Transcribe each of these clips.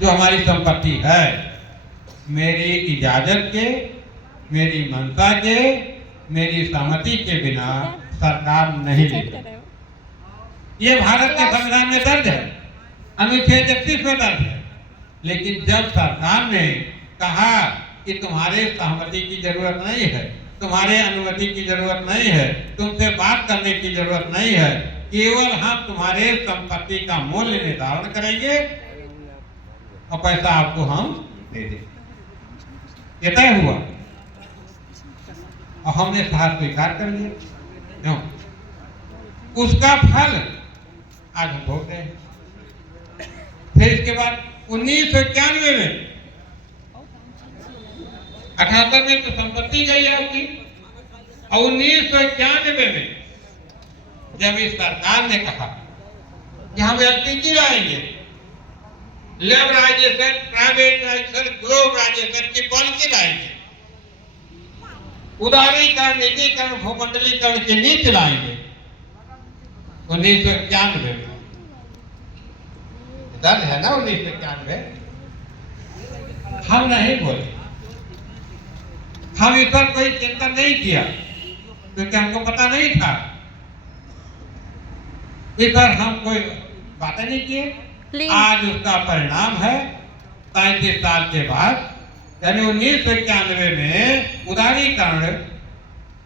जो हमारी संपत्ति है, मेरी इजाजत के, मेरी मंशा के, मेरी सहमति के बिना सरकार नहीं लेगी। ये भारत के संविधान में दर्ज है, अनुच्छेद 31 में दर्ज है। लेकिन जब सरकार ने कहा कि तुम्हारे सहमति की जरूरत नहीं है, तुम्हारे अनुमति की जरूरत नहीं है, तुमसे बात करने की जरूरत नहीं है, केवल हम तुम्हारे संपत्ति का मूल्य निर्धारण करेंगे और पैसा आपको हम दे देंगे, ये तय हुआ और हमने साथ स्वीकार कर लिया। क्यों? उसका फल आज हम भोग रहे हैं। फिर इसके बाद 1991 में 78 में तो संपत्ति गई है आपकी, और 1991 में जब इस सरकार ने कहा कि हम एलपीजी लाएंगे, लिबरलाइजेशन, प्राइवेटाइजेशन, ग्लोबलाइजेशन की पॉलिसी लाएंगे, उदारीकरण, निजीकरण, भूमंडलीकरण की नीति लाएंगे 1991 में। दर्ज है ना 1991। हम नहीं बोले, हम इस पर कोई चिंतन नहीं किया क्योंकि हमको पता नहीं था। इस पर हम कोई बातें नहीं किए। आज उसका परिणाम है 35 साल के बाद, यानी 1991 में उदारीकरण।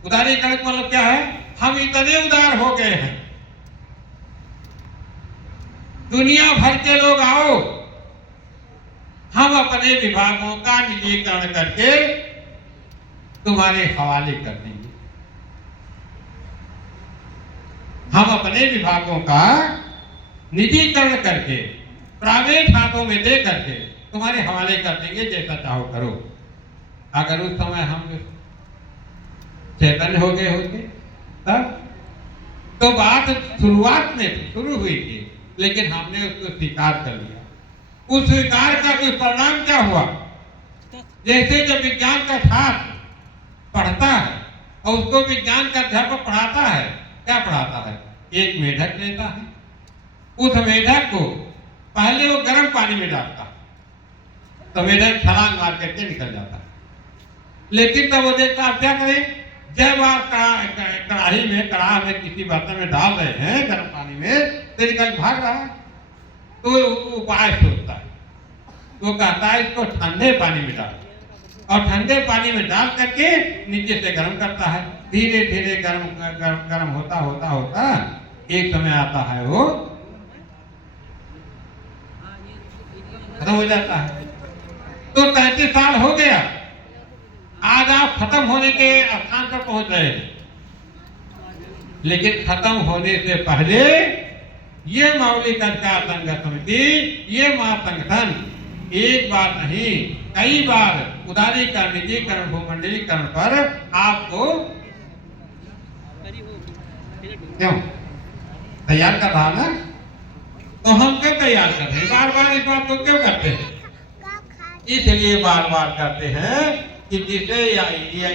उदारीकरण का मतलब क्या है? हम इतने उदार हो गए हैं, दुनिया भर के लोग आओ, हम अपने विभागों का निजीकरण करके तुम्हारे हवाले कर देंगे। हम अपने विभागों का निजीकरण करके, प्राइवेट हाथों में दे करके तुम्हारे हवाले कर देंगे, जैसा चाहो करो। अगर उस समय हम चैतन्य हो गए होते तब तो बात शुरुआत में शुरू हुई थी, लेकिन हमने उसको स्वीकार कर लिया। उस स्वीकार का दुष्परिणाम क्या हुआ? जैसे जब विज्ञान का छात्र पढ़ता है और उसको विज्ञान का अध्यापक पढ़ाता है, क्या पढ़ाता है? एक मेढक लेता है, उस मेढक को पहले वो गर्म पानी में डालता, तो मेढक छलांग मार करके निकल जाता है। लेकिन तब वो देखता आप क्या करें, जब आप कढ़ाई में किसी बर्तन में डाल रहे हैं गर्म पानी में, तो निकल भाग रहा है, तो उपाय सोचता है। वो कहता है इसको ठंडे पानी में डाल, और ठंडे पानी में डाल करके नीचे से गर्म करता है। धीरे धीरे गर्म होता होता होता एक समय आता है वो खत्म हो जाता है। तो 33 साल हो गया, आज आप खत्म होने के स्थान पर पहुंच रहे हैं। लेकिन खत्म होने से पहले ये मौलिक अधिकार संघर्ष समिति, ये महासंगठन एक बार नहीं कई बार उदारीकरण, निजीकरण, भूमंडलीकरण पर आपको क्यों तैयार कर रहा ना? तो हम क्यों तैयार कर रहे हैं? बार बार इस बात को क्यों करते हैं? इसलिए बार बार करते हैं कि जिसे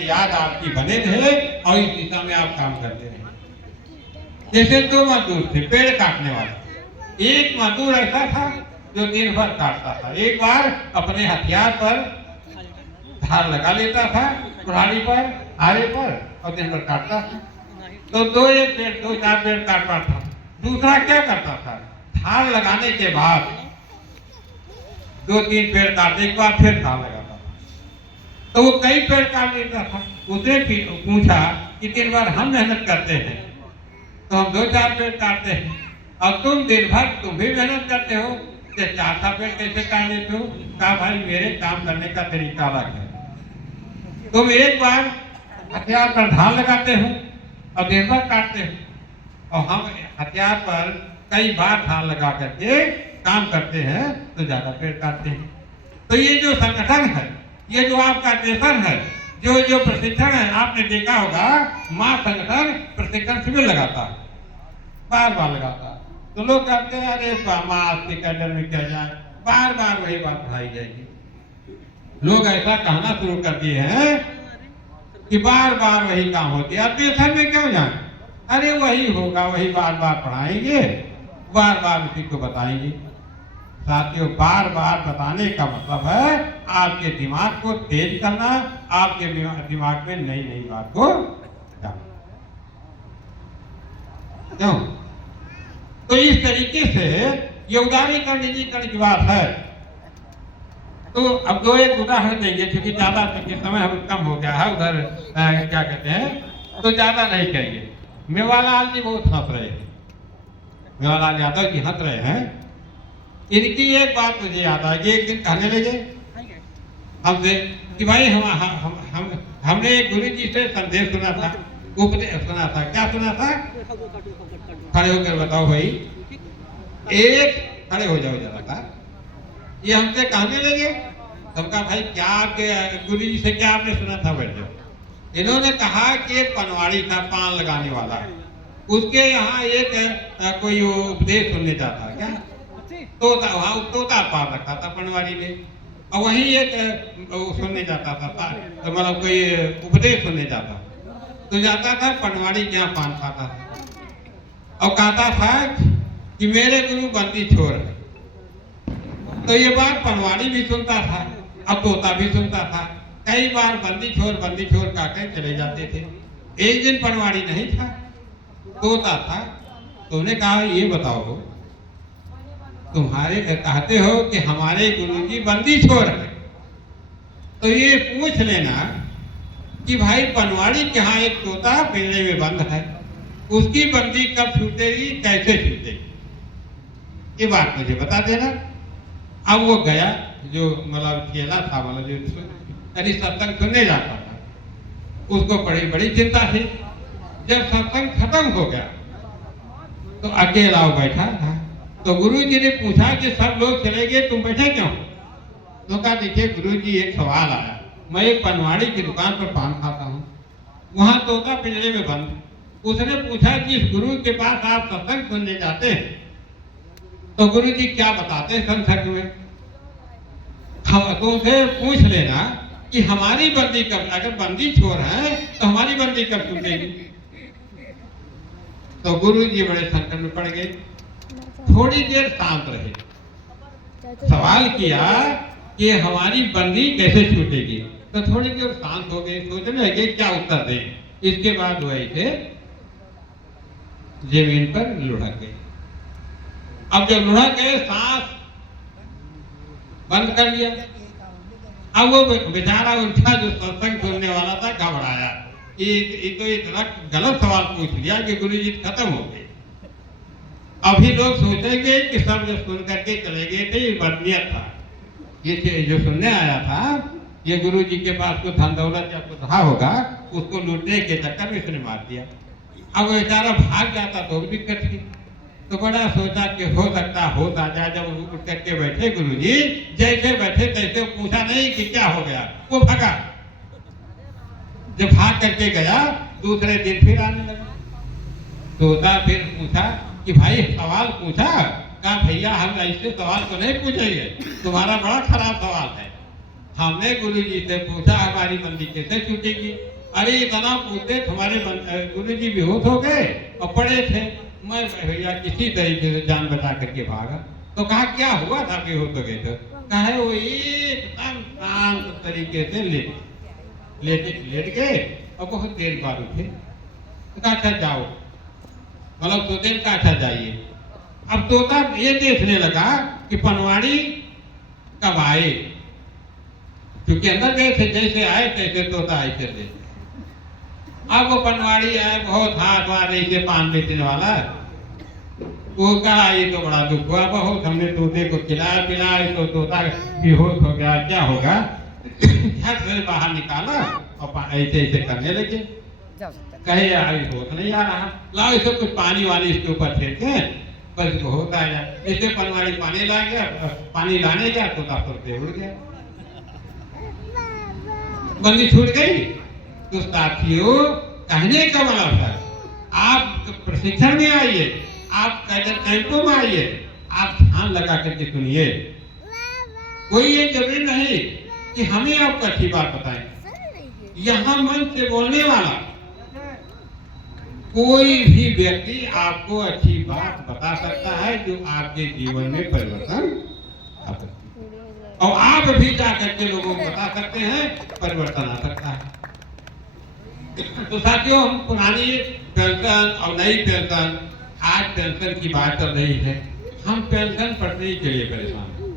याद आपकी बने रहे और इस दिशा में आप काम करते रहे। जैसे 2 मजदूर थे पेड़ काटने वाले। एक मजदूर ऐसा था जो दिन भर काटता था, एक बार अपने हथियार पर धार लगा लेता था, कुल्हाड़ी पर, आरे पर, और दिन भर काटता था। तो 2-4 पेड़ काटता था। दूसरा क्या करता था? धार लगाने के बाद 2-3 पेड़ काटने के बाद फिर धार लगाता था, तो वो कई पेड़ काट लेता था। उसने पूछा कि दिन भर हम मेहनत करते हैं तो हम 2-4 पेड़ काटते हैं, और तुम दिन भर तुम भी मेहनत करते हो, 4 पेड़ कैसे काट लेते हो? कहा भाई मेरे काम करने का तरीका अलग है। तुम एक बार हथियार पर धार लगाते हो और दिन भर काटते हो, और हम हथियार पर कई बार धार लगा करके काम करते हैं तो ज्यादा पेड़ काटते हैं। तो ये जो संगठन है, ये जो आपका नेशन है, जो प्रशिक्षण है, आपने देखा होगा माँ संगठन प्रशिक्षण शिविर लगाता है, बार बार लगाता है। तो लोग कहते हैं अरे माँ आपके कैडर में क्या जाए, बार बार वही बात पढ़ाई जाएगी। लोग ऐसा कहना शुरू कर दिए हैं कि बार बार वही काम होती है, आप नेशन में क्यों जाए? अरे वही होगा, वही बार बार पढ़ाएंगे, बार बार उसी को बताएंगे। साथियों, बार बार बताने का मतलब है आपके दिमाग को तेज करना, आपके दिमाग में नई नई बात को डालना। क्यों? तो इस तरीके से ये उदारीकरण निजीकरण की बात है। तो अब दो एक उदाहरण देंगे, क्योंकि ज्यादा समय हम कम हो गया है, उधर क्या कहते हैं, तो ज्यादा नहीं करेंगे। मेवालाल जी बहुत हंस रहे हैं, मेवालाल यादव जी हंस रहे हैं। इनकी एक बात मुझे याद आ गई। एक दिन कहने लगे हमसे कि भाई हमने एक गुरु जी से संदेश सुना था, उपदेश सुना था। क्या सुना था? खड़े होकर बताओ भाई। एक खड़े हो जाओ जरा था। ये हमसे कहने लगे, तब कहा भाई क्या आपके गुरु जी से क्या आपने सुना था? बैठ जाओ। इन्होंने कहा कि एक पनवाड़ी था, पान लगाने वाला, उसके यहाँ एक कोई उपदेश सुनने जाता। क्या तोता, वहाँ तोता पाल रखा था पनवाड़ी ने, और वहीं एक सुनने जाता था, तो मतलब कोई उपदेश सुनने जाता। तो जाता था पनवाड़ी के यहाँ पान खाता था और कहता था कि मेरे गुरु बंदी छोड़ है। तो ये बात पनवाड़ी भी सुनता था और तोता भी सुनता था। कई बार बंदी छोड़ कहकर चले जाते थे। एक दिन पनवाड़ी नहीं था, तोता था। तो उन्हें कहा ये बताओ, तुम्हारे कहते हो कि हमारे गुरुजी बंदी छोड़ है, तो ये पूछ लेना कि भाई पनवाड़ी के यहाँ एक तोता पिंजरे में बंद है, उसकी बंदी कब छूटेगी, कैसे छूटेगी, ये बात मुझे बता देना। अब वो गया, जो मतलब केला था, मतलब जो यानी सत्संग सुनने जाता था, उसको बड़ी चिंता थी। जब सत्संग खत्म हो गया तो अकेला वो बैठा था। तो गुरु जी ने पूछा कि सब लोग चले गए, तुम बैठे क्यों? तो कहा देखिए गुरु जी, एक सवाल आया। मैं एक पनवाड़ी की दुकान पर पान खाता हूँ, वहाँ तोता पिंजरे में बंद। उसने पूछा कि इस गुरु के पास आप सत्संग सुनने जाते हैं, तो गुरु जी क्या बताते हैं सत्संग में? तो उसे पूछ लेना कि हमारी बंदी कब, अगर बंदी छोड़ है तो हमारी बंदी कब छूटेगी? तो गुरु जी बड़े संकट में पड़ गए। थोड़ी देर शांत रहे, सवाल किया कि हमारी बंदी कैसे छूटेगी? तो थोड़ी देर शांत हो गए, सोचने लगे क्या उत्तर दें। इसके बाद वही थे जमीन पर लुढ़क गए। अब जब लुढ़क गए, सांस बंद कर लिया। अब वो बेचारा उनका जो सत्संग सुनने वाला था घबराया, ये तो इतना गलत सवाल पूछ लिया कि गुरु जी खत्म हो गए। अभी लोग सोचेंगे कि सब जो सुन करके चले गए थे ये बदनीयत था, ये जो सुनने आया था ये गुरु जी के पास कुछ धन दौलत या कुछ रहा होगा, उसको लूटने के चक्कर में इसने मार दिया। अब बेचारा भाग जाता तो भी दिक्कत थी। तो बड़ा सोचा कि हो सकता हो ताजा। जब उठ करके बैठे गुरु जी, जैसे बैठे तैसे पूछा नहीं कि क्या हो गया, वो भागा। जब भाग करके गया, दूसरे दिन फिर आने लगा। तोता फिर पूछा कि भाई सवाल पूछा? कहा भैया हम ऐसे सवाल तो नहीं पूछेंगे, तुम्हारा बड़ा खराब सवाल है। हमने गुरु जी से पूछा हमारी बंदी कैसे छूटेगी। अरे इतना पूछते तुम्हारे गुरु जी बेहोश हो गए और पड़े थे, मैं भैया किसी तरीके से जान बचा करके भागा। तो कहा क्या हुआ था बेहोश हो गए? तो कहा वो एकदम शांत तरीके से लेट गए और बहुत देर बाद उठे। तो कहा अच्छा जाओ, मतलब तोते का अच्छा जाइए। अब तोता ये देखने लगा कि पनवाड़ी कब आए, क्योंकि अंदर गए थे, जैसे आए तैसे तोता ऐसे थे। अब वो पनवाड़ी आए, बहुत हाथ वाथ ऐसे पान बेचने वाला। वो कहा ये तो बड़ा दुख हुआ बहुत, हमने तोते को खिलाया पिलाया तो तोता बेहोश हो गया, क्या होगा? झट से बाहर निकाला और ऐसे ऐसे करने लगे। कहे यार होश नहीं आ रहा, लाओ इसे कुछ पानी वाली इसके ऊपर फेंके, बस होता है। ऐसे पनवाड़ी पानी ला गया, पानी लाने गया, तोता फुरते उड़ गया, बंदी छूट गई। तो साथियों, कहने का मतलब है आप प्रशिक्षण में आइए, आप कैंपों में आइए, आप ध्यान लगा करके सुनिए। कोई ये जरूरी नहीं कि हमें आपको अच्छी बात बताएं। यहाँ मन से बोलने वाला कोई भी व्यक्ति आपको अच्छी बात बता सकता है जो आपके जीवन में परिवर्तन और आप भी जा करके लोगों को बता सकते हैं, परिवर्तन आ सकता है। तो साथियों, हम पुरानी पेंशन और नई पेंशन, आज पेंशन की बात चल रही है, हम पेंशन पटरी के लिए परेशान हैं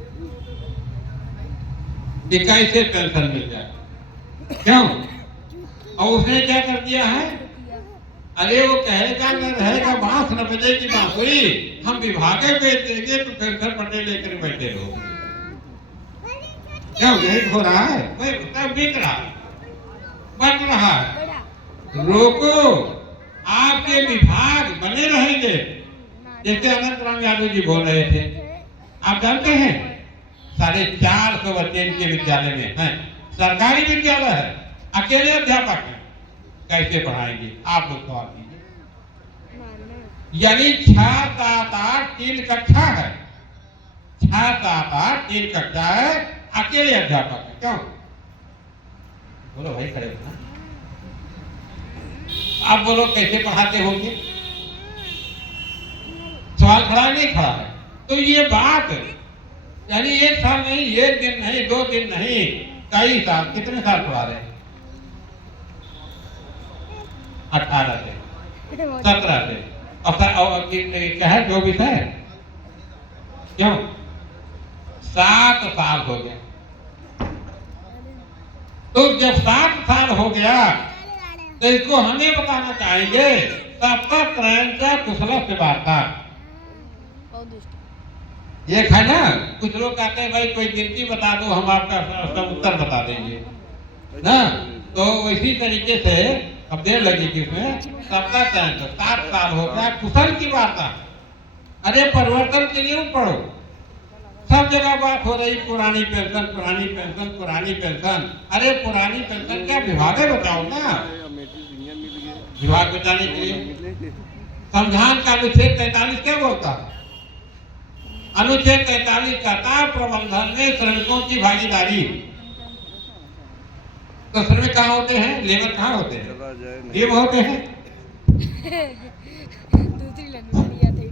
कि कैसे पेंशन मिल जाए। क्यों? और उसने क्या कर दिया है, अरे वो कहेगा न रहेगा बांस न बजेगी बांसुरी, हम विभागे पे देंगे तो पेंशन पट्टे लेकर बैठे रहो। क्यों? यही हो रहा है, बिक रहा है, बन रहा है। रोको, आपके विभाग बने रहेंगे। जैसे अनंत राम यादव जी बोल रहे थे, आप जानते हैं 450 बच्चे इनके विद्यालय में हैं, सरकारी विद्यालय है, अकेले अध्यापक हैं, कैसे पढ़ाएंगे? आप लोग सवाल कीजिए। यानी 6, 7, 8 3 कक्षा है, 6, 7, 8 3 कक्षा है, अकेले अध्यापक है। क्यों? बोलो भाई, खड़े हो ना। आप बोलो कैसे पढ़ाते होंगे? सवाल खड़ा नहीं खड़ा है। तो ये बात, यानी एक साल नहीं, एक दिन नहीं, 2 दिन नहीं, कई साल, कितने साल पढ़ा रहे? 18 से 17 से, और क्या है, 24 है। क्यों? 7 साल हो गया। तो जब 7 साल हो गया तो इसको हमें बताना चाहेंगे, सबका त्रयंचा कुशल से वार्ता। ये है ना, कुछ लोग कहते हैं भाई कोई गिनती बता दो, हम आपका सब उत्तर बता देंगे ना। तो इसी तरीके से अब देर लगेगी उसमें, सबका त्रयंचा 7 साल हो गया, कुशल की वार्ता। अरे परिवर्तन के लिए पढ़ो, सब जगह बात हो रही पुरानी पेंशन, पुरानी पेंशन, पुरानी पेंशन। अरे पुरानी पेंशन क्या, विभाग बताओ ना, विभाग बचाने के लिए। संविधान का अनुच्छेद 43 क्या बोलता है? अनुच्छेद 43 कहता है प्रबंधन में श्रमिकों की भागीदारी। तो श्रमिक कहाँ होते हैं? लेबर कहाँ होते हैं? ये होते हैं। दूसरी लड़की थी।